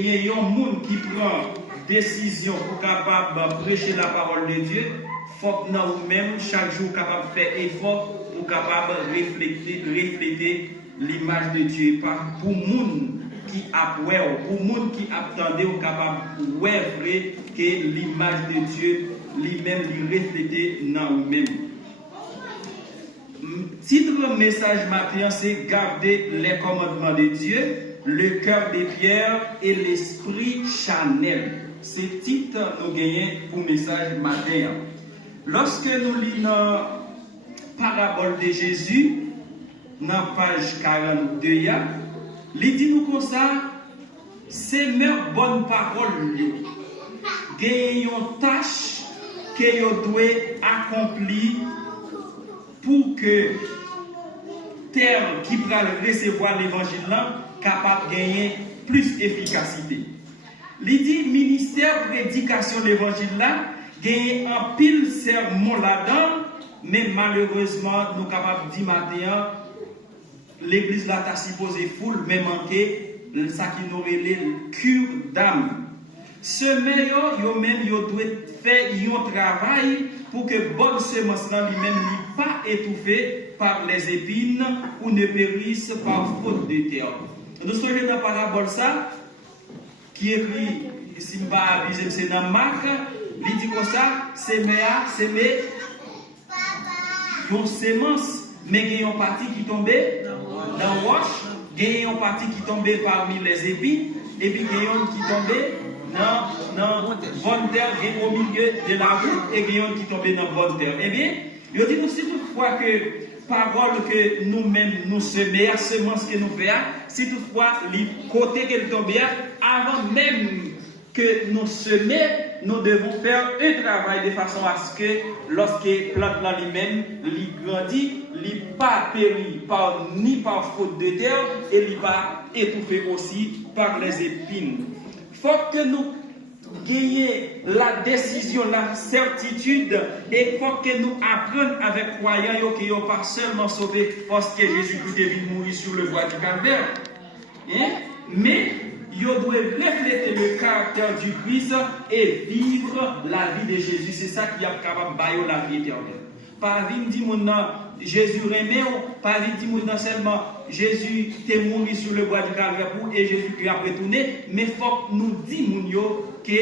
il y a un monde qui prend décision pour capable prêcher la parole de Dieu, il faut que nous-mêmes, chaque jour, capable de faire effort pour capable refléter l'image de Dieu. Pour les gens qui apprennent, pour les gens qui attendent, capable de vrai que l'image de Dieu lui-même refléter dans nous-mêmes. Titre message matin, c'est garder les commandements de Dieu, le cœur de pierre et l'esprit charnel. C'est titre nous gagnons pour message matin. Lorsque nous lisons la parabole de Jésus, dans page 42, il dit nous comme ça, c'est mes bonnes paroles. Gagnent une tâche que vous devez accomplir pour que terre qui va recevoir l'évangile capable de gagner plus d'efficacité. Il dit ministère prédication de l'évangile là gagne un pile sermon là-dedans, mais malheureusement nous capables de dire matin l'église là t'a supposé foule mais manqué ça qui nous relève cure d'âme. Ce meilleur yo même yo doit faire un travail pour que bonne semence là lui-même n'est pas étouffée par les épines ou ne périsse par faute de terre. Nous sommes dans la parabole ça qui écrit si pas c'est dans Marc, il dit comme ça, semer une semence mais il y a une partie qui tombait dans la roche, il y a une partie qui tombait parmi les épines et puis il y a une qui tombait dans bonne terre au milieu de la route et il y a une qui tombait dans bonne terre. Eh bien, je dis aussi toutefois que parole que nous-mêmes nous semons, semence que nous faisons, si toutefois les côtés qu'elle tombe avant même que nous semons, nous devons faire un travail de façon à ce que lorsque plante là lui-même, il grandit, il pas péri ni par faute de terre et il pas étouffé aussi par les épines. Il faut que nous gagnions la décision, la certitude et il faut que nous apprenions avec croyants qui n'ont pas seulement sauvé parce que Jésus-Christ est venu mourir sur le bois du Calvaire. Mais ils doivent refléter le caractère du Christ et vivre la vie de Jésus. C'est ça qui est capable de bailler la vie éternelle. Pas venir dire Jésus remet, pas venir dire seulement Jésus est mort sur le bois du Calvaire et Jésus qui a retourné, mais il faut nous dire que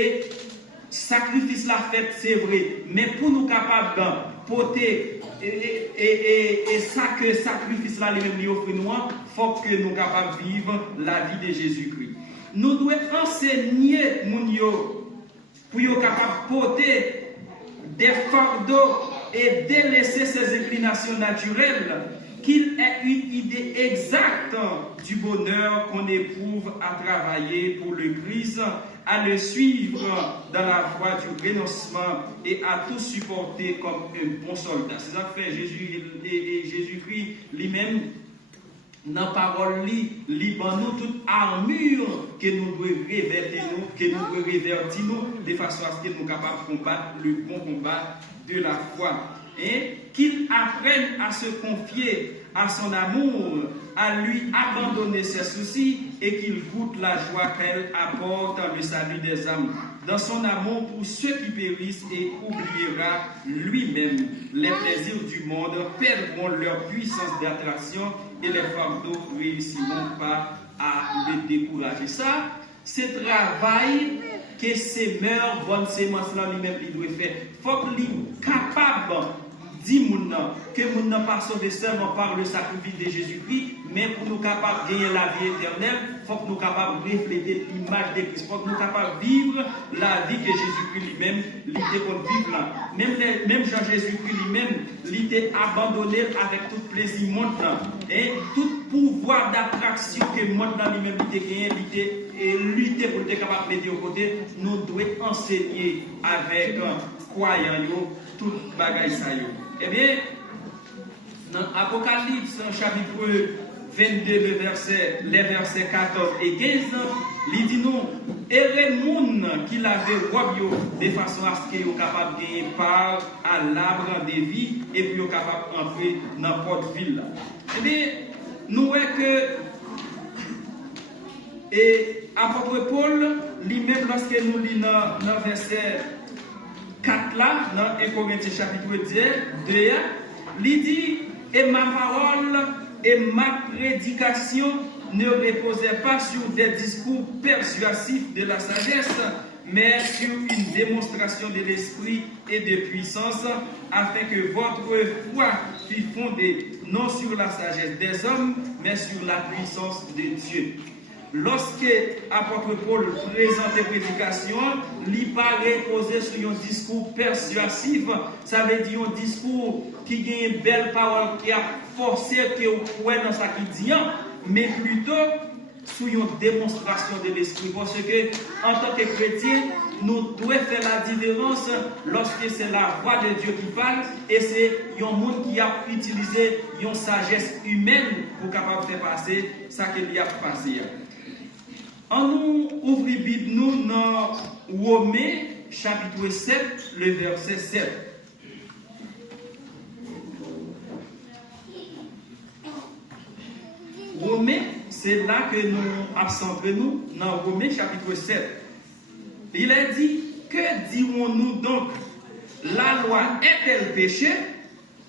sacrifice la fête c'est vrai, mais pour nous capables de porter et ça que sacrifice là lui-même lui offre nous, il faut que nous capables de vivre la vie de Jésus-Christ. Nous devons enseigner pour être capables de porter des fardeaux et délaisser ses inclinations naturelles, qu'il ait une idée exacte du bonheur qu'on éprouve à travailler pour le Christ, à le suivre dans la voie du renoncement et à tout supporter comme un bon soldat. C'est ça que fait Jésus-Christ lui-même. Dans la parole, il nous toute armure que nous devons révertir de façon à ce que nous soyons capables de combattre le bon combat de la foi. Et qu'il apprenne à se confier à son amour, à lui abandonner ses soucis et qu'il goûte la joie qu'elle apporte dans le salut des âmes. Dans son amour pour ceux qui périssent et oubliera lui-même les plaisirs du monde, perdront leur puissance d'attraction et les fardeaux ne réussiront pas à les décourager. Ça, c'est travail que ces mères, bonnes semences là lui-même il doit faire. Il faut qu'il soit capable de dire que nous n'avons pas sauvé seulement par le sacrifice de Jésus-Christ, mais pour nous capables de gagner la vie éternelle, il faut que nous soyons capables de refléter l'image de Christ. Il faut que nous soyons capables de vivre la vie que Jésus-Christ lui-même l'était pour vivre là. Même Jean-Jésus-Christ lui-même l'était abandonné avec tout plaisir monde là. Et tout pouvoir d'attraction que le monde là lui-même l'était gagné, et lutter pour être capable de mettre au côté, nous devons enseigner avec croyants tout bagaille ça. Eh bien, dans Apocalypse, chapitre 22, les versets 14 et 15, il dit nous, et les gens qui l'avaient robe de façon à ce qu'ils soient capables de gagner part à l'arbre de vie et puis ils soient capables d'entrer dans n'importe ville. Eh bien, nous voyons que et apôtre Paul, lui-même, lorsque nous lisons dans verset 4 là, dans 1 Corinthiens chapitre 2, il dit, et ma parole et ma prédication ne reposaient pas sur des discours persuasifs de la sagesse, mais sur une démonstration de l'esprit et de puissance, afin que votre foi fût fondée non sur la sagesse des hommes, mais sur la puissance de Dieu. Lorsque l'apôtre Paul présente les prédications, il pas reposer sur un discours persuasif, ça veut dire un discours qui a une belle parole, qui a forcé que vous croyez dans ce qu'il dit, mais plutôt sur une démonstration de l'esprit. Parce que, en tant que chrétien, nous devons faire la différence lorsque c'est la voix de Dieu qui parle et c'est un monde qui a utilisé une sagesse humaine pour capable faire passer ça qu'il y a passé. En nous ouvrons la Bible nous dans Romains chapitre 7, le verset 7. Romains, c'est là que nous absentons dans Romains chapitre 7. Il est dit, que dirons-nous donc? La loi est-elle péché?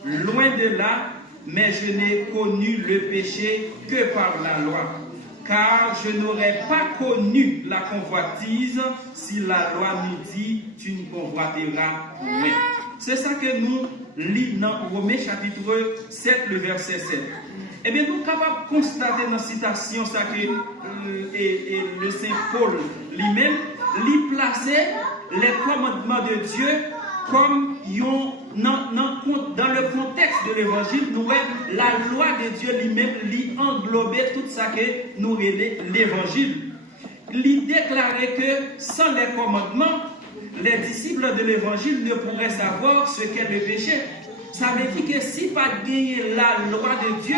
Loin de là, mais je n'ai connu le péché que par la loi. Car je n'aurais pas connu la convoitise si la loi nous dit, tu ne convoiteras point. C'est ça que nous lisons dans Romains chapitre 7, le verset 7. Eh bien, nous sommes capables de constater dans la citation ça que le Saint Paul lui-même, lui plaçait les commandements de Dieu comme dans le contexte de l'évangile, nous la loi de Dieu lui-même lui englobait tout ça que nous relève l'évangile. Il déclarait que sans les commandements, les disciples de l'évangile ne pourraient savoir ce qu'est le péché. Ça veut dire que si pas gagner la loi de Dieu,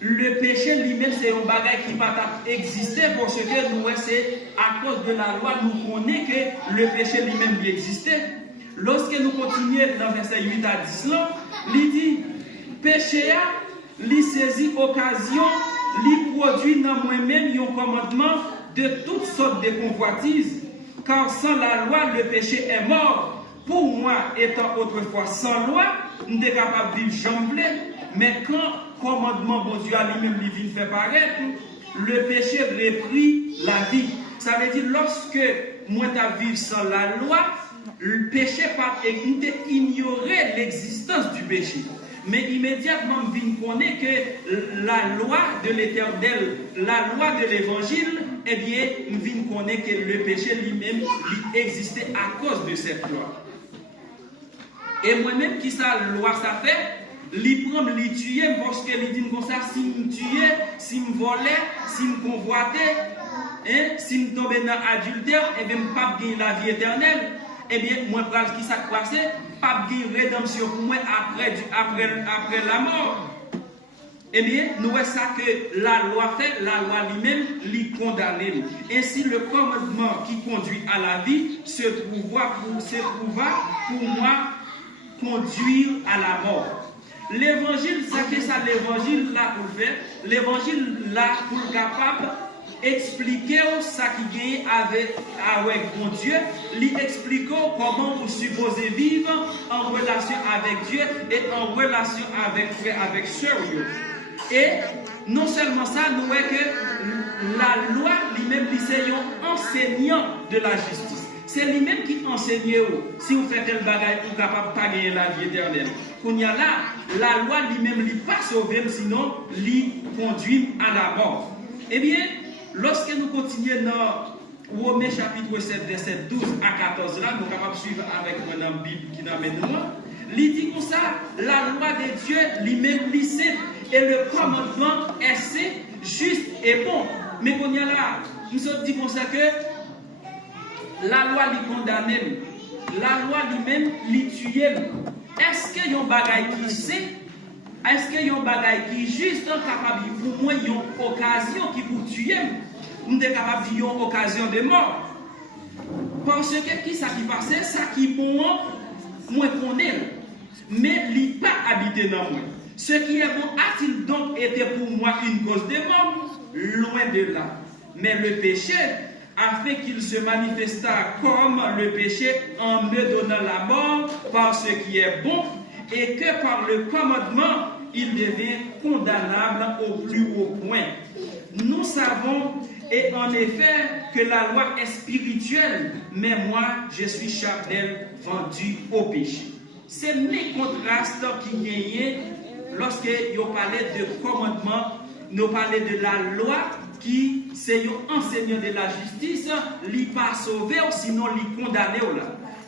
le péché lui-même c'est un bagage qui ne peut pas exister parce que nous, c'est à cause de la loi, nous connaissons que le péché lui-même existait. Lorsque nous continuons dans verset 8 à 10, il dit, péché a, il saisit occasion, il produit dans moi-même un commandement de toutes sortes de convoitises, car sans la loi, le péché est mort. Pour moi, étant autrefois sans loi, nous sommes capables de vivre jamblé, mais quand commandement bon Dieu a lui-même vient faire paraître, le péché reprit la vie. Ça veut dire, lorsque moi je vis sans la loi, le péché pas ignorer l'existence du péché. Mais immédiatement, on connaît que la loi de l'Éternel, la loi de l'Évangile, eh bien, on connaît que le péché lui-même existait à cause de cette loi. Et moi-même, qui ça, la loi, ça fait, il prend, il tue, parce que il dit comme ça, si me tuer, si me voler, si me convoiter, si me tomber dans l'adultère, et bien, pas gagner la vie éternelle. Eh bien, moi, qui s'est passé, pas de rédemption pour moi après la mort. Eh bien, nous voyons ça que la loi fait, la loi lui-même, l'y condamne. Ainsi, le commandement qui conduit à la vie se trouva pour moi conduire à la mort. L'évangile, c'est que ça, l'évangile là pour faire, l'évangile là pour capable expliquer ce qui est avec bon Dieu, lui expliquer comment vous supposez vivre en relation avec Dieu et en relation avec frère, avec soeur. Et non seulement ça, nous voyons que la loi lui-même, c'est un enseignant de la justice. C'est lui-même qui enseigne si vous faites tel bagage, vous êtes capable de pas gagner la vie éternelle. Quand il y a là, la loi lui-même ne pas sauver, sinon lui conduit à la mort. Eh bien, lorsque nous continuons dans Romains chapitre 7, verset 12 à 14, là, nous sommes capables de suivre avec moi dans la Bible qui nous amène nous. Il dit comme ça, la loi de Dieu lui-même lycée et le commandement est saint, juste et bon. Mais quand il y a là, nous avons dit comme ça que la loi lui condamne, la loi lui-même lui tue. Est-ce qu'il y a un bagage qui sait? Est-ce qu'il y a un bagage qui est juste capable pour moi, il y a une occasion qui pour tuer? Nous sommes capables de dire une occasion de mort. Parce que qui ça qui passait, ça qui bon, moi connais. Mais il n'a pas habité dans moi. Ce qui est bon a-t-il donc été pour moi une cause de mort? Loin de là. mais le péché, afin qu'il se manifestât comme le péché en me donnant la mort par ce qui est bon, et que par le commandement, il devient condamnable au plus haut point. Nous savons, et en effet, que la loi est spirituelle, mais moi, je suis charnel, vendu au péché. C'est mes contrastes qui gagnaient lorsque nous parlait de commandement, nous parlait de la loi qui, c'est un enseignant de la justice, lui pas sauvé, sinon lui condamné.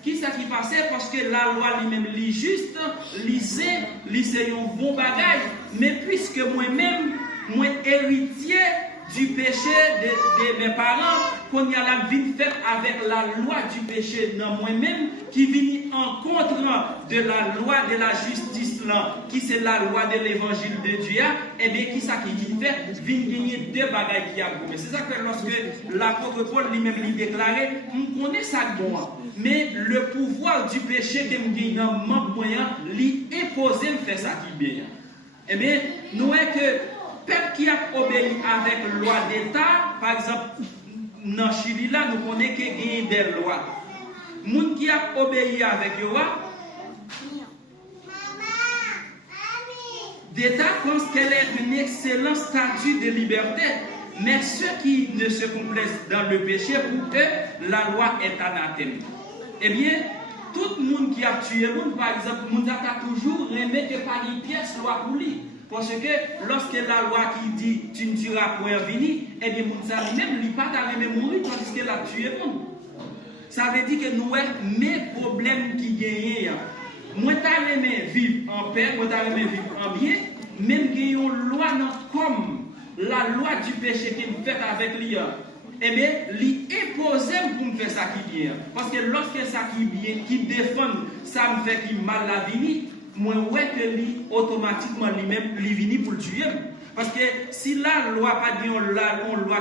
Qui ça qui passait? Parce que la loi lui-même, lui juste, lui c'est un bon bagage. Mais puisque moi-même, moi héritier du péché de mes parents, qu'on y a la vie faite avec la loi du péché dans moi-même, qui vient en contre de la loi de la justice là, qui c'est la loi de l'évangile de Dieu, et bien qui ça qui vient fait, vient gagner deux bagages qui a pour. C'est ça que lorsque l'apôtre Paul lui-même lui déclarait, on connaît ça bon, mais le pouvoir du péché que me gagne dans mon moyen, lui imposer me faire ça qui bien. Eh bien, nous voyons que peuple qui a obéi avec loi d'État, par exemple, dans Chili, là, nous connaissons qu'il y a des lois. Les gens qui a obéi avec loi d'État pensent qu'elle est une excellente statue de liberté. Mais ceux qui ne se complaisent dans le péché, pour eux, la loi est anathème. Eh bien, tout le monde qui a tué le monde, par exemple, le monde a toujours aimé que par une pièce loi pour lui. Parce que lorsque la loi qui dit tu ne tueras point venir, eh bien, mon même lui pas ta même mourir parce qu'elle a tué le monde. Ça veut dire que nous avons mes problèmes qui gagnent. Moi, t'as aimé vivre en paix, moi, t'as aimé vivre en bien, même qu'il y a une loi comme la loi du péché qui me fait avec lui. Eh bien, lui imposer pour me faire ça qui bien. Parce que lorsque ça qui bien, qui défend, ça me fait qui mal la vie. Moi, ouais que lui, automatiquement, lui-même, lui vient pour le tuer. Parce que si la loi pas dit, une loi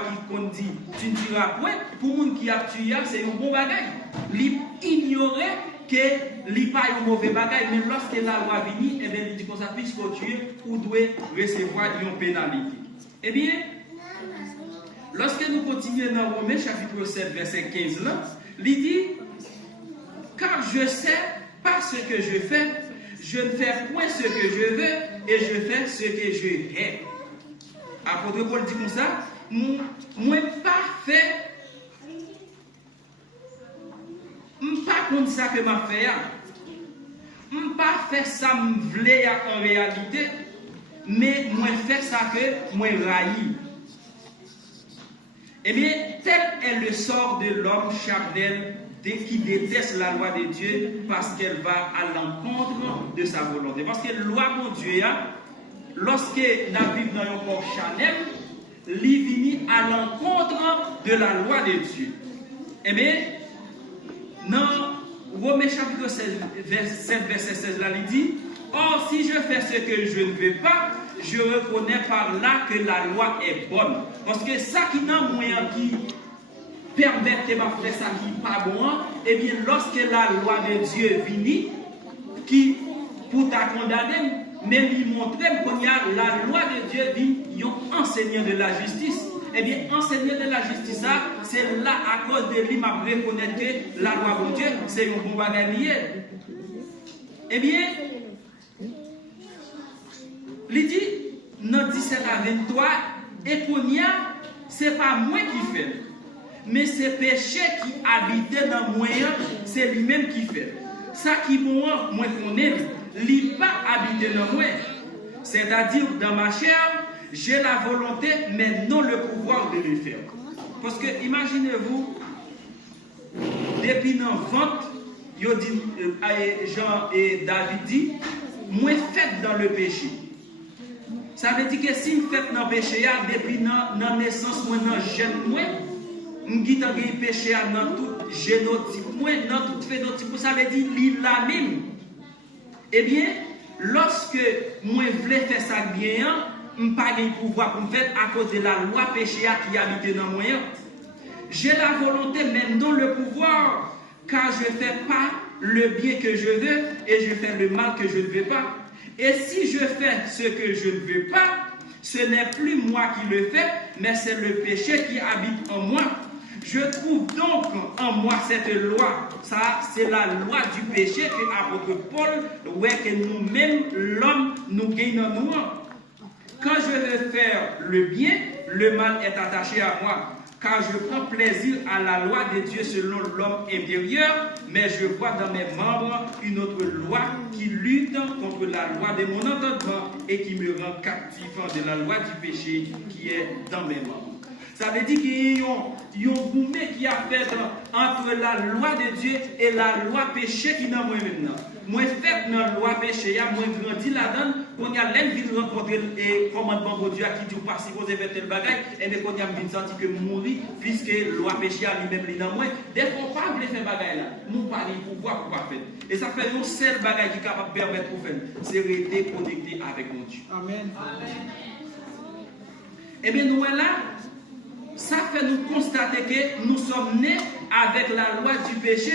qui dit, tu ne tueras point, pour le monde qui a tué, c'est un bon bagage. Lui ignorait que lui pas un mauvais bagage, mais lorsque la loi vient, eh bien, il dit comme ça, puisque tu es, ou doit recevoir une pénalité. Eh bien, lorsque nous continuons dans Romains chapitre 7, verset 15, là, il dit, car je sais pas ce que je fais, je ne fais point ce que je veux et je fais ce que je hais. Apôtre Paul dit comme ça, moi pas fait, pas comme ça que m'a fait, pas fait ça me voulait en réalité, mais moi fait ça que moi railli. Eh bien, tel est le sort de l'homme charnel qui déteste la loi de Dieu parce qu'elle va à l'encontre de sa volonté. Parce que la loi de Dieu, lorsque nous vivons dans un corps charnel, il vient à l'encontre de la loi de Dieu. Eh bien, dans Romains chapitre 7, verset 16, là, il dit, or, si je fais ce que je ne veux pas, je reconnais par là que la loi est bonne. Parce que ça qui n'a moyen qui permet de faire ça qui n'est pas bon, et bien lorsque la loi de Dieu vient, qui pour ta condamner, mais lui montrer qu'il y a la loi de Dieu vient, un enseignant de la justice. Eh bien, enseignant de la justice, c'est là à cause de lui m'a reconnaître que la loi de Dieu, c'est un bon bagage. Eh bien, il dit, dans 17 à 23, et qu'on y a, c'est pas moi qui fais, mais c'est péché qui habitait dans moi, c'est lui-même qui fait. Ça qui moi connais, lui pas habité dans moi. C'est-à-dire, dans ma chair, j'ai la volonté, mais non le pouvoir de le faire. Parce que, imaginez-vous, depuis dans vente, Jean et David dit, moi fait dans le péché. Ça veut dire que si je fais dans le péché, depuis la naissance, moi, dans le jeune, moi, je suis dans le péché, dans tout génotype, moi, dans tout phénotype, ça veut dire qu'il la même. Eh bien, lorsque moi, je voulais faire ça bien, je n'ai pas de pouvoir pour me faire à cause de la loi péché qui habite dans moi. J'ai la volonté, mais non le pouvoir, car je ne fais pas le bien que je veux et je fais le mal que je ne veux pas. Et si je fais ce que je ne veux pas, Ce n'est plus moi qui le fais, mais c'est le péché qui habite en moi. Je trouve donc en moi cette loi. Ça, c'est la loi du péché que l'apôtre Paul, ouais, que nous-mêmes, l'homme, nous gagnons nous. Quand je veux faire le bien, le mal est attaché à moi. Car je prends plaisir à la loi de Dieu selon l'homme intérieur, mais je vois dans mes membres une autre loi qui lutte contre la loi de mon entendement et qui me rend captif de la loi du péché qui est dans mes membres. Ça veut dire qu'il y a un gourmet qui a fait entre la loi de Dieu et la loi péché qui est dans moi maintenant. Moi, fait dans la loi péché, moi, grandi là-dedans, quand il y a l'envie de rencontrer le commandement de Dieu à qui Dieu passe, si vous avez fait tel bagage, et bien quand il y a une senti que mourir, puisque la loi péché a lui-même dans moi, des fois, pas voulu faire bagage là. Nous parlons pour voir pour pas faire. Et ça fait un seul bagage qui est capable de permettre de faire, c'est rester connecté avec mon Dieu. Amen. Et bien, nous là, ça fait nous constater que nous sommes nés avec la loi du péché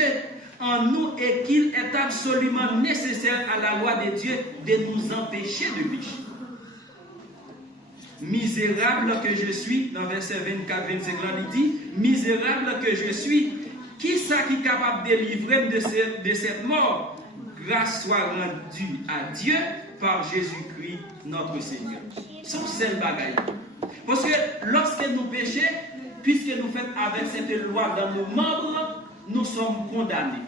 en nous et qu'il est absolument nécessaire à la loi de Dieu de nous empêcher de pécher. Misérable que je suis, dans verset 24-25, il dit, misérable que je suis, qui ça qui est capable de délivrer de cette mort? Grâce soit rendue à Dieu par Jésus-Christ notre Seigneur. Son seul bagaille. Parce que lorsque nous péchons, puisque nous faisons avec cette loi dans nos membres, nous sommes condamnés.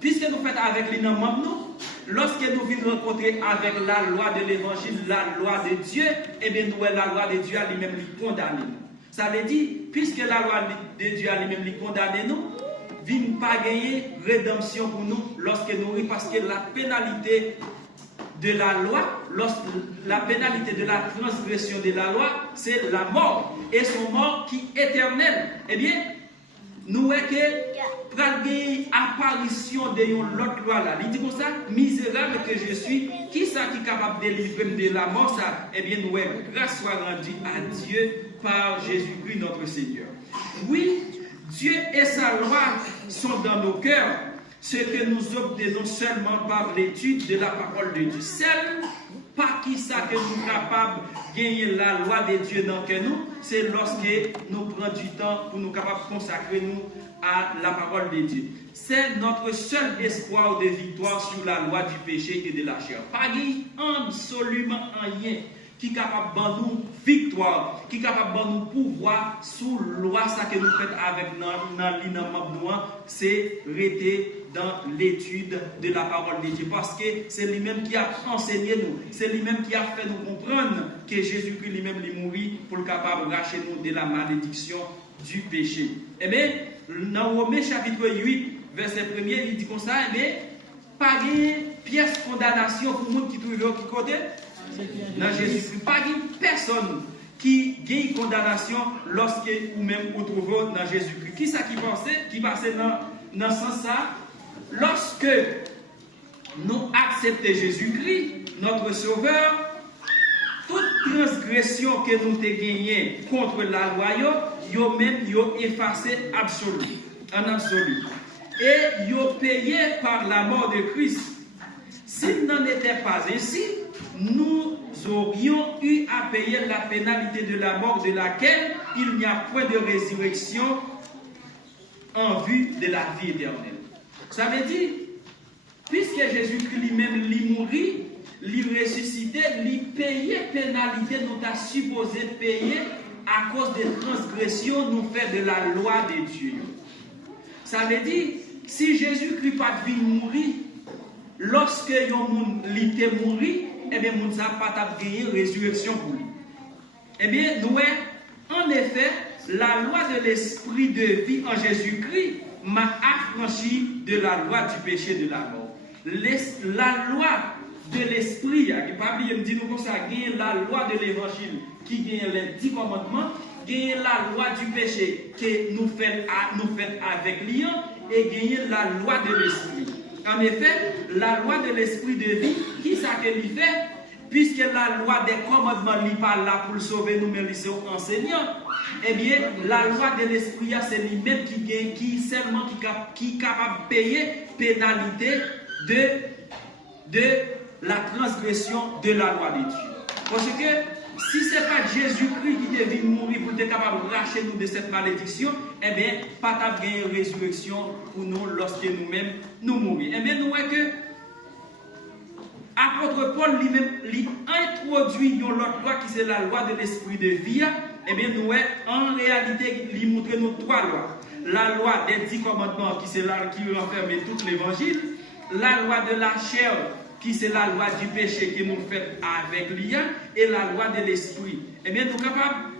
Puisque nous faisons avec les membres, lorsque nous venons rencontrer avec la loi de l'évangile, la loi de Dieu, eh bien nous, la loi de Dieu a lui-même condamné nous. Ça veut dire, puisque la loi de Dieu a lui-même condamné nous, vient pas gagner rédemption pour nous lorsque nous parce que la pénalité de la loi, la pénalité de la transgression de la loi, c'est la mort. Et son mort qui est éternelle. Eh bien, nous voyons que pour apparition de l'autre loi là, il dit comme ça, misérable que je suis, qui ça qui est capable de délivrer de la mort ça? Eh bien, nous voyons, grâce soit rendue à Dieu par Jésus-Christ notre Seigneur. Oui, Dieu et sa loi sont dans nos cœurs. Ce que nous obtenons seulement par l'étude de la parole de Dieu. Seul, pas qui ça que nous sommes capables de gagner la loi de Dieu dans nous, c'est lorsque nous prenons du temps pour nous capables de consacrer nous à la parole de Dieu. C'est notre seul espoir de victoire sur la loi du péché et de la chair. Pas absolument rien qui est capable de nous victoire, qui est capable de nous pouvoir sous loi ça que nous faisons avec nous, c'est rester dans l'étude de la parole de Dieu. Parce que c'est lui-même qui a enseigné nous, c'est lui-même qui a fait nous comprendre que Jésus-Christ lui-même est mort pour le capable de racheter nous de la malédiction du péché. Eh bien, dans Romains chapitre 8, verset 1er, il dit comme ça, eh bien, pas de pièce de condamnation pour le monde qui trouve qui côté. Dans Jésus-Christ, pas de personne qui gagne condamnation lorsque ou même vous trouvez dans Jésus-Christ. Qui ça qui passait dans ce sens-là? Lorsque nous acceptons Jésus-Christ, notre Sauveur, toute transgression que nous avons gagnée contre la loi, yo même effacé en absolu. Et yo payé par la mort de Christ. S'il n'en était pas ainsi, nous aurions eu à payer la pénalité de la mort de laquelle il n'y a point de résurrection en vue de la vie éternelle. Ça veut dire, puisque Jésus-Christ lui-même lui mourit, lui ressuscité, lui payait pénalité, nous t'a supposé payer à cause des transgressions nous fait de la loi de Dieu. Ça veut dire, si Jésus-Christ pas de mourir, lorsque il était mort, eh bien, nous n'avons pas gagné résurrection pour lui. Eh bien, nous, en effet, la loi de l'esprit de vie en Jésus-Christ m'a affranchi de la loi du péché de la mort. La loi de l'esprit, qui pas bien me dit nous comme ça, gagne la loi de l'évangile qui gagne les 10 commandements, gagne la loi du péché que nous faisons avec Lyon et gagne la loi de l'esprit. En effet, la loi de l'esprit de vie, qui ça que lui fait? Puisque la loi des commandements n'est pas là pour sauver nous, mais c'est enseignant. Eh bien, la loi de l'esprit, c'est lui-même qui est capable de payer pénalité de la transgression de la loi de Dieu. Parce que si ce n'est pas Jésus-Christ qui est venu mourir pour être capable de racheter nous de cette malédiction, eh bien, pas de gagner une résurrection pour nous lorsque nous-mêmes nous mourons. Eh bien, nous voyons que l'apôtre Paul lui-même introduit une autre loi qui c'est la loi de l'esprit de vie. Eh bien, nous voyons en réalité, il montre nous trois lois. La loi des 10 commandements qui c'est là qui renferme tout l'évangile. La loi de la chair qui c'est la loi du péché que nous faisons avec l'IA, et la loi de l'esprit. Eh bien, nous sommes capables,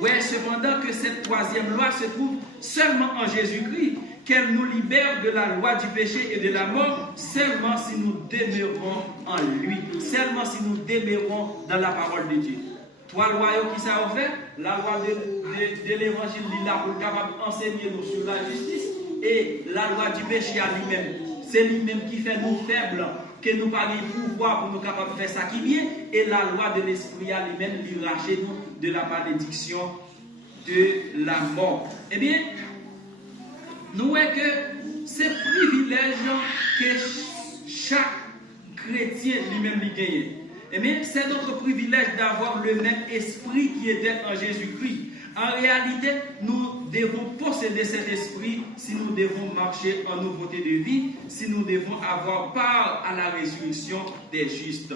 ouais, cependant que cette troisième loi se trouve seulement en Jésus-Christ, qu'elle nous libère de la loi du péché et de la mort, seulement si nous demeurons en lui, seulement si nous demeurons dans la parole de Dieu. Trois lois qui sont fait, la loi de l'évangile, il a pour capable d'enseigner nous sur la justice, et la loi du péché à lui-même. C'est lui-même qui fait nous faibles, que nous pas de pouvoir pour nous capables de faire ça qui vient, et la loi de l'esprit à lui-même lui racheter nous de la malédiction de la mort. Eh bien, nous voyons que c'est privilège que chaque chrétien lui-même lui gagne. Eh bien, c'est notre privilège d'avoir le même esprit qui était en Jésus-Christ. En réalité, nous devons posséder cet esprit si nous devons marcher en nouveauté de vie, si nous devons avoir part à la résurrection des justes.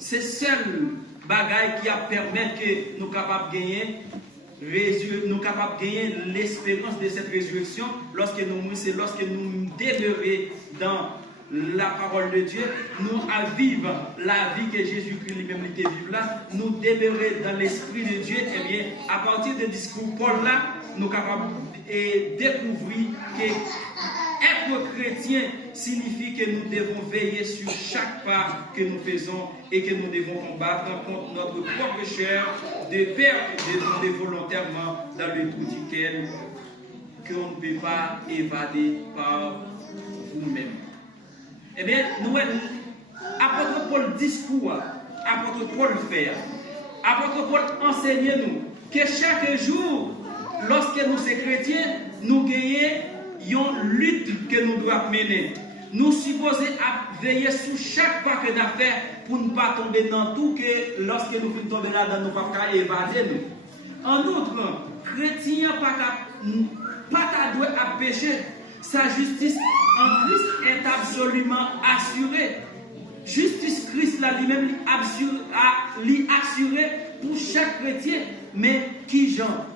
C'est seul bagaille qui a permis que nous capables de gagner l'espérance de cette résurrection lorsque nous mourons, c'est lorsque nous demeurons dans la parole de Dieu, nous à vivre la vie que Jésus-Christ lui-même était vivre là, nous demeurer dans l'esprit de Dieu, et bien, à partir du discours Paul là, nous sommes capables de découvrir que être chrétien signifie que nous devons veiller sur chaque pas que nous faisons et que nous devons combattre contre notre propre chair de peur de tomber volontairement dans le trou duquel qu'on ne peut pas évader par vous-même. Eh bien, nous, apôtre Paul discours, apôtre Paul fait, apôtre Paul enseigne nous que chaque jour, lorsque nous sommes chrétiens, nous gagnons une lutte que nous devons mener. Nous supposons veiller sur chaque pas que nous faisons pour ne pas tomber dans tout que lorsque nous tombons là-dedans, nous ne pouvons pas évader. En outre, chrétien pas doit à pécher. Sa justice en Christ est absolument assurée. Justice Christ là lui-même assurée pour chaque chrétien. Mais qui genre?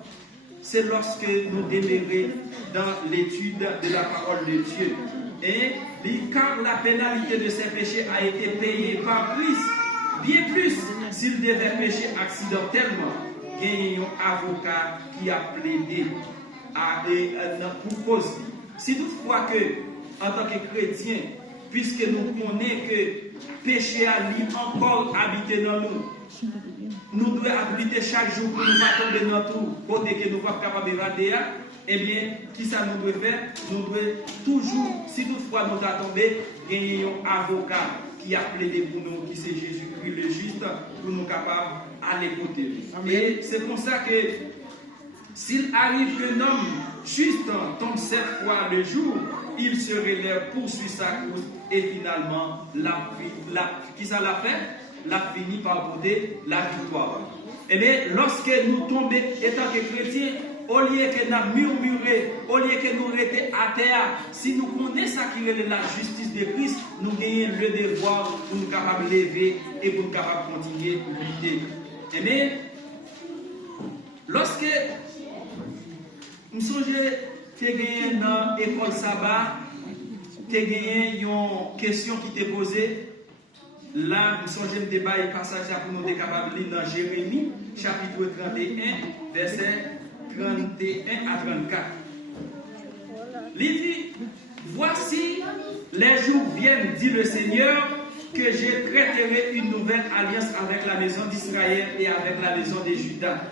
C'est lorsque nous demeurons dans l'étude de la parole de Dieu. Et car la pénalité de ses péchés a été payée par Christ, bien plus s'il devait pécher accidentellement, il y a un avocat qui a plaidé pour cause. Si toutefois que, en tant que chrétien, puisque nous connaissons que péché a lui encore habité dans nous, nous devons habiter chaque jour pour ne pas tomber dans tout côté que nous ne sommes pas capables d'évader. Eh bien, qui ça nous doit faire? Nous devons toujours, si toutefois nous avons tombé, gagner un avocat qui a plaidé pour nous, qui c'est Jésus-Christ le juste, pour nous capables d'aller côté. Et c'est pour ça que s'il arrive qu'un homme juste tombe 7 fois le jour, il se relève, poursuit sa course et finalement, qui ça l'a fait? L'a fini par porter la victoire. Eh bien, lorsque nous tombons étant que chrétiens, au lieu que nous murmurions, au lieu que nous restions à terre, si nous connaissons ça qui est la justice de Christ, nous gagnons le devoir pour nous capables de lever et pour nous capables de continuer à lutter. Eh bien, lorsque nous songeons que gagné dans l'école sabbat, tu as gagné une question qui t'est posée. Là, nous songeons le débat et passage pour nous être capables de lire dans Jérémie, chapitre 31, verset 31 à 34. Il dit, voici, les jours viennent, dit le Seigneur, que je traiterai une nouvelle alliance avec la maison d'Israël et avec la maison de Juda.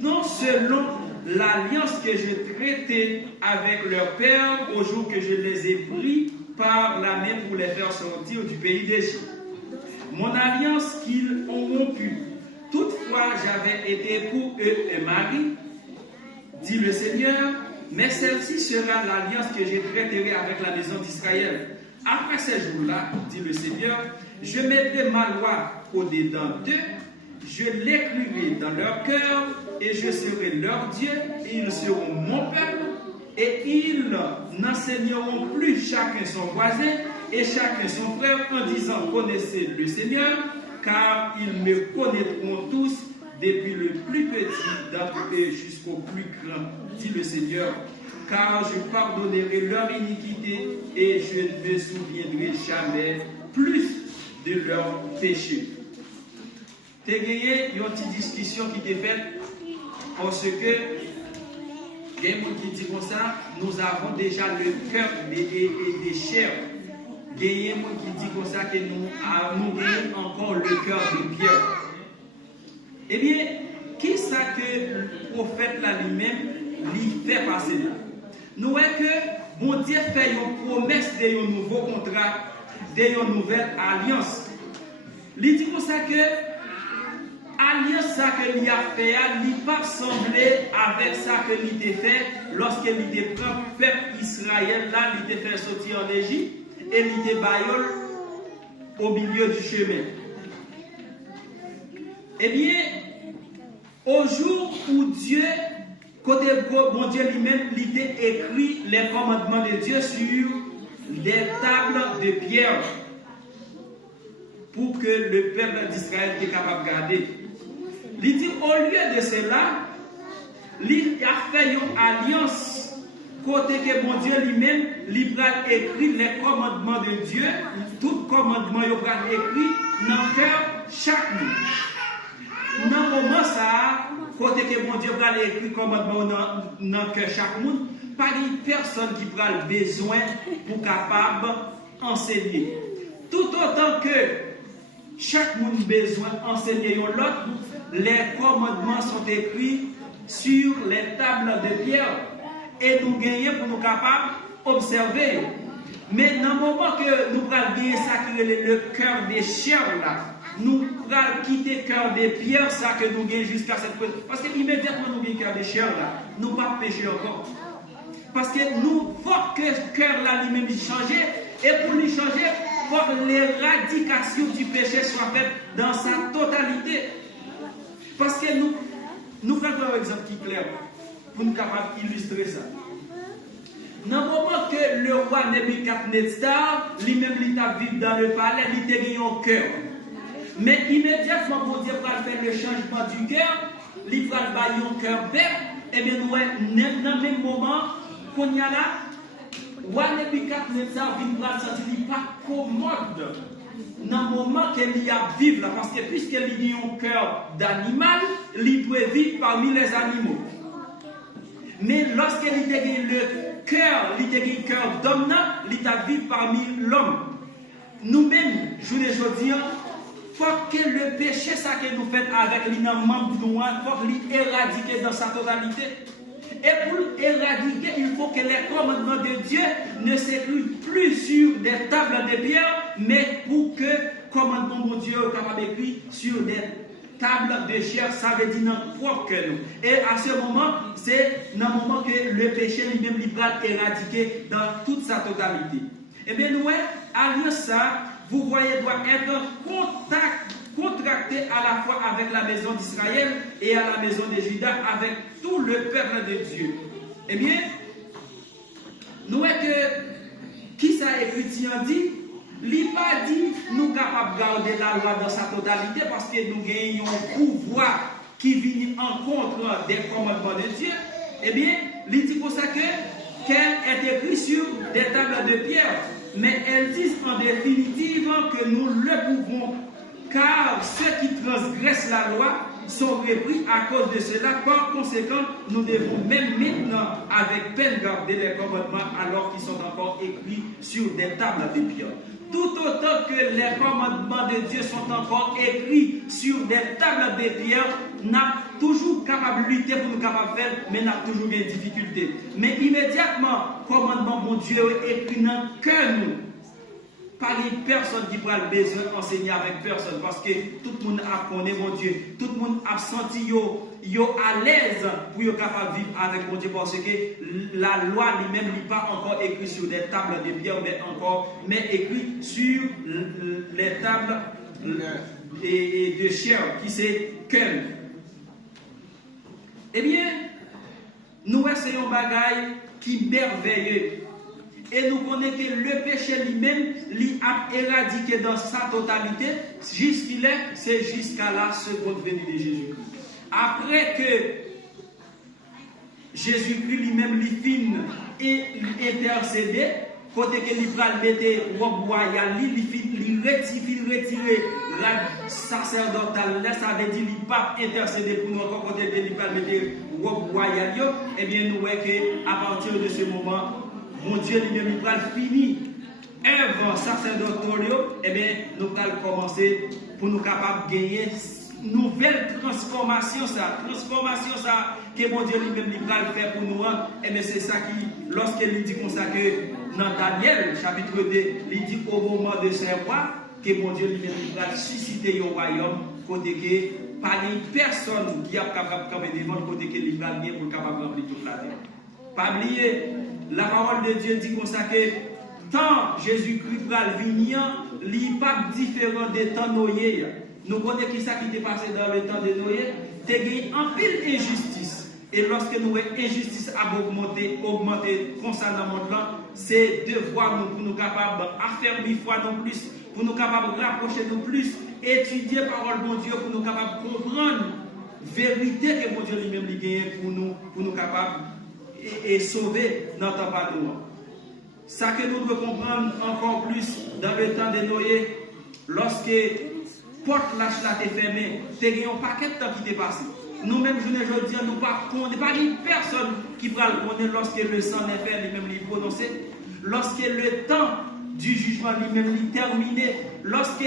Non selon l'alliance que je traitais avec leur père au jour que je les ai pris par la main pour les faire sortir du pays d'Égypte. Mon alliance qu'ils ont rompue. Toutefois, j'avais été pour eux un mari, dit le Seigneur, mais celle-ci sera l'alliance que je traiterai avec la maison d'Israël. Après ces jours-là, dit le Seigneur, Je mettrai ma loi au-dedans d'eux, je l'écrirai dans leur cœur, et je serai leur Dieu, et ils seront mon peuple, et ils n'enseigneront plus chacun son voisin, et chacun son frère, en disant, connaissez le Seigneur, car ils me connaîtront tous, depuis le plus petit d'entre eux jusqu'au plus grand, dit le Seigneur. Car je pardonnerai leur iniquité et je ne me souviendrai jamais plus de leurs péchés. Tu as gagné une petite discussion qui t'est faite parce que il y a des gens qui disent comme ça, nous avons déjà le cœur des chairs. Il y a des gens qui disent comme ça que nous avons encore le cœur de pierre. Eh bien, qui ça que le prophète là lui-même lui fait passer là? Nous voyons que mon Dieu fait une promesse d'un nouveau contrat, d'une nouvelle alliance. Il dit comme ça que l'alliance qu'il a fait, il n'a pas semblé avec ça qu'il a fait lorsqu'il était pris le peuple Israël, là, il était fait sortir en Égypte et il était baillol au milieu du chemin. Eh bien, au jour où Dieu, côté bon Dieu lui-même, il a écrit les commandements de Dieu sur des tables de pierre pour que le peuple d'Israël soit capable de garder. Il dit, au lieu de cela, il a fait une alliance côté que mon Dieu lui-même, il a écrit les commandements de Dieu, tout commandement il a écrit dans le cœur chaque jour. Dans le moment ça, côté que mon Dieu a écrit les commandements dans le cœur chaque monde, pas de personne qui prend besoin pour capable enseigner. Tout autant que chaque monde a besoin d'enseigner l'autre, les commandements sont écrits sur les tables de pierre et nous gagnons pour nous capables d'observer. Mais dans le moment que nous allons gagner ça qui est le cœur des chairs là, nous allons quitter le cœur des pierres, ça que nous gagnons jusqu'à cette fois. Parce que immédiatement nous gagnons le cœur des chairs là, nous ne pouvons pas pécher encore. Parce que nous, il faut que le cœur là lui-même change. Et pour lui changer, il faut que l'éradication du péché soit faite dans sa totalité. Parce que nous faisons un exemple qui est clair pour nous capables d'illustrer ça. Dans le moment que le roi Nebuchadnezzar, lui-même, il a vécu dans le palais, il a gagné un cœur. Mais immédiatement, pour Dieu va faire le changement du cœur, il va bailler un cœur bête, et bien, nous, dans le même moment, qu'on y a là, le roi Nebuchadnezzar vient de sentir pas commode. Dans le moment qu'il y a vivre là, parce que puisqu'il a un cœur d'animal, il peut vivre parmi les animaux. Mais lorsqu'il a le cœur, il a le cœur d'homme, il a vivre parmi l'homme. Nous-mêmes, je veux dire, il faut que le péché ça que nous faisons avec les membres de nous, il faut l'éradiquer dans sa totalité. Et pour éradiquer, il faut que les commandements de Dieu ne s'écrivent plus sur des tables de pierre, mais pour que les commandements de Dieu soient capables d'écrire sur des tables de chair, ça veut dire dans propre que nous. Et à ce moment, c'est dans le moment que le péché lui-même est éradiqué dans toute sa totalité. Eh bien, nous, alliance ça, vous voyez, doit être contracté à la fois avec la maison d'Israël et à la maison de Juda, avec tout le peuple de Dieu. Eh bien, nous voyons que qui ça écrit dit, il n'a pas dit nous capables de garder la loi dans sa totalité parce que nous gagnons un pouvoir qui vient en contre des commandements de Dieu. Eh bien, il dit pour ça qu'elle est écrite sur des tables de pierre. Mais elles disent en définitive que nous le pouvons, car ceux qui transgressent la loi sont repris à cause de cela. Par conséquent, nous devons même maintenant, avec peine, garder les commandements alors qu'ils sont encore écrits sur des tables de pierre. Tout autant que les commandements de Dieu sont encore écrits sur des tables de pierre, n'a toujours capable de lutter pour nous capables de faire, mais n'a toujours des difficultés. Mais immédiatement, commandement mon Dieu est écrit dans le cœur nous. pas de personne qui prend le besoin d'enseigner avec personne parce que tout le monde a connu mon Dieu. Tout le monde a senti yo à l'aise pour être capable de vivre avec mon Dieu parce que la loi lui-même n'est pas encore écrite sur des tables de pierre, mais écrite sur les tables et de chair qui c'est cœur. Eh bien, nous essayons bagaille qui merveilleux. Et nous connaissons que le péché lui-même, lui a éradiqué dans sa totalité, jusqu'il est, c'est jusqu'à la seconde venue de Jésus-Christ. Après que Jésus-Christ lui-même lui fin et intercédé, côté que lui va mettre robe royale, lui retirer la sacerdotale, ça veut dire qu'il ne pas intercéder pour nous encore côté que lui va mettre robe royale, et bien nous voyons qu'à partir de ce moment, mon Dieu lui-même il va finir œuvre sacerdotale, et bien nous allons commencer pour nous capables de gagner nouvelle transformation ça que mon Dieu lui-même il va faire pour nous, et bien c'est ça qui lorsqu'il dit comme ça que dans Daniel chapitre 2 il dit au moment de ce roi que mon Dieu lui-même il va susciter un royaume côté que pas une personne qui est capable de camper devant côté que il va bien pour capable de remplir toute la terre. Pas oublier la parole de Dieu dit comme ça que tant Jésus-Christ va venir, il n'est pas différent des temps Noé. Nous connaissons qui ça qui était passé dans le temps de Noé, il y a un pile injustice. Et lorsque nous voyons injustice a augmenté comme ça dans le monde, c'est devoir nous pour nous capables d'affermir foi non plus, pour nous capables de rapprocher nous plus, étudier la parole de Dieu pour nous capables de comprendre la vérité que mon Dieu lui-même lui gagne pour nous capables et sauver notre temps. Ça que nous devons comprendre encore plus dans le temps de Noé, lorsque porte lâche là est fermée, tu as un paquet de temps qui t'est passé. Nous-mêmes, je ne dis nous pas une personne qui va le connaître lorsque le sang est fait, lui-même lui prononcé, lorsque le temps du jugement lui-même lui terminé, lorsque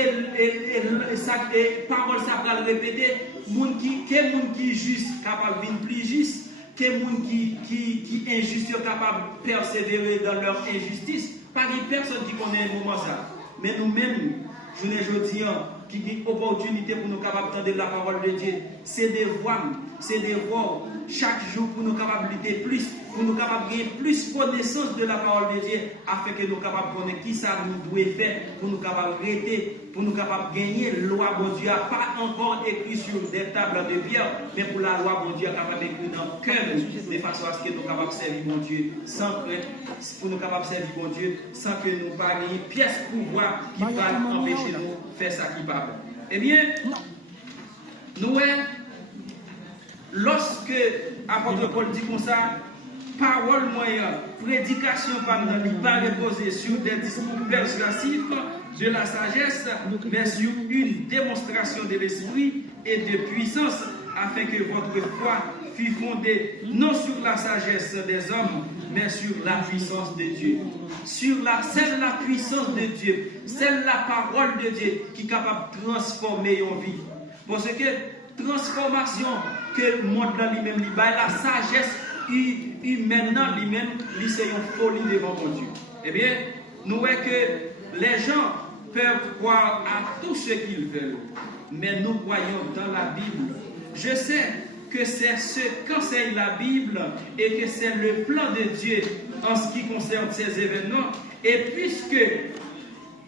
parole ça va le répéter, quel monde qui est juste capable de venir plus juste, quel monde qui est injuste capable de persévérer dans leur injustice, pas une personne qui connaît un moment ça. Mais nous-mêmes, je ne dis qui a une opportunité pour nous capables d'entendre la parole de Dieu, c'est des voix chaque jour pour nous capables de lutter plus, pour nous capables de gagner plus connaissance de la parole de Dieu, afin que nous capables de connaître qui ça nous doit faire, pour nous capables de arrêter, pour nous capables de gagner la loi de Dieu, pas encore écrit sur des tables de pierre, mais pour la loi de Dieu capable d'écrire dans le cœur, de façon à ce que nous capables de servir mon Dieu sans crainte, pour nous capables de servir mon Dieu sans que nous pas gagner pièce pouvoir qui va empêcher nous de faire ça qui parle. Eh bien, nous, lorsque l'apôtre Paul dit comme ça, parole moyen, prédication pendant il pas reposer sur des discours persuasifs de la sagesse, mais sur une démonstration de l'esprit et de puissance, afin que votre foi fût fondée non sur la sagesse des hommes, mais sur la puissance de Dieu. C'est la puissance de Dieu, c'est la parole de Dieu qui est capable de transformer nos vies. Parce que transformation que le monde lui-même, la sagesse humaine lui-même, c'est une folie devant mon Dieu. Eh bien, nous voyons que les gens peuvent croire à tout ce qu'ils veulent, mais nous croyons dans la Bible. Je sais que c'est ce qu'enseigne la Bible et que c'est le plan de Dieu en ce qui concerne ces événements. Et puisque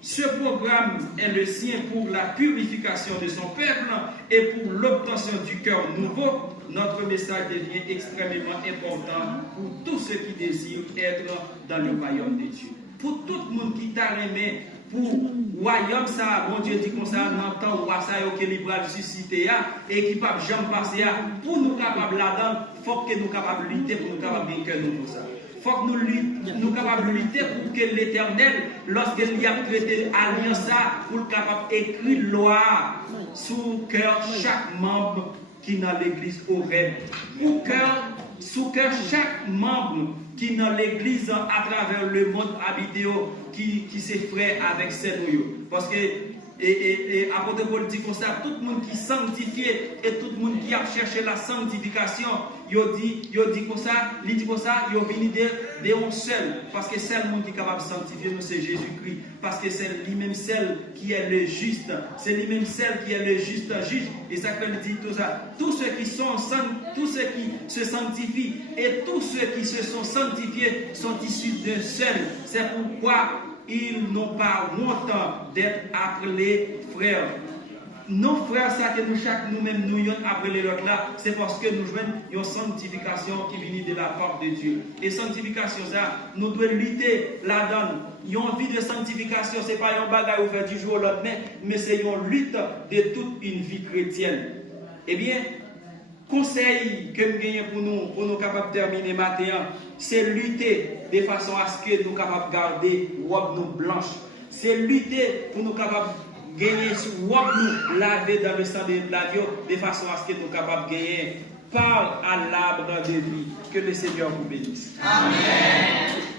ce programme est le sien pour la purification de son peuple et pour l'obtention du cœur nouveau, notre message devient extrêmement important pour tous ceux qui désirent être dans le royaume de Dieu. Pour tout le monde qui t'a aimé, pour le royaume, ça, bon Dieu dit comme ça, dans le temps où ça a été suscité et qui ne peut jamais passer, pour nous capables là-dedans, il faut que nous capables de lutter pour nous capables de cœur nouveau ça. Il faut que nous capables de lutter pour que l'Éternel, lorsqu'il y a traité alliance, pour capable d'écrire loi sous cœur chaque membre qui dans l'église aurait. Sous cœur chaque membre qui dans l'église à travers le monde habité qui s'est frère avec ses nouilles. Parce que apôtre Paul dit comme ça, tout le monde qui est sanctifié et tout le monde qui a cherché la sanctification, il dit comme ça, il vient de un seul, parce que c'est le monde qui est capable de sanctifier nous, c'est Jésus-Christ, parce que c'est lui-même celle qui est le juste, c'est lui-même celle qui est le juste juge, et ça veut dire tout ça. Tous ceux qui se sanctifient et tous ceux qui se sont sanctifiés sont issus d'un seul. C'est pourquoi ils n'ont pas honte d'être appelés frères. Nos frères, ça que nous, chaque nous-mêmes, nous appelés l'autre là, c'est parce que nous jouons une sanctification qui vient de la part de Dieu. Et sanctification, ça, nous devons lutter là-dedans. Une vie de sanctification, ce n'est pas un bagage où faire du jour au lendemain, mais c'est une lutte de toute une vie chrétienne. Eh bien, conseil que nous gagnons pour nous capables de terminer matin, c'est lutter de façon à ce que nous capables de garder robe nous blanche. C'est lutter pour nous capables gagner sur nous laver dans le sang de l'agneau de façon à ce que nous sommes capables de gagner par à l'arbre de vie. Que le Seigneur vous bénisse. Amen.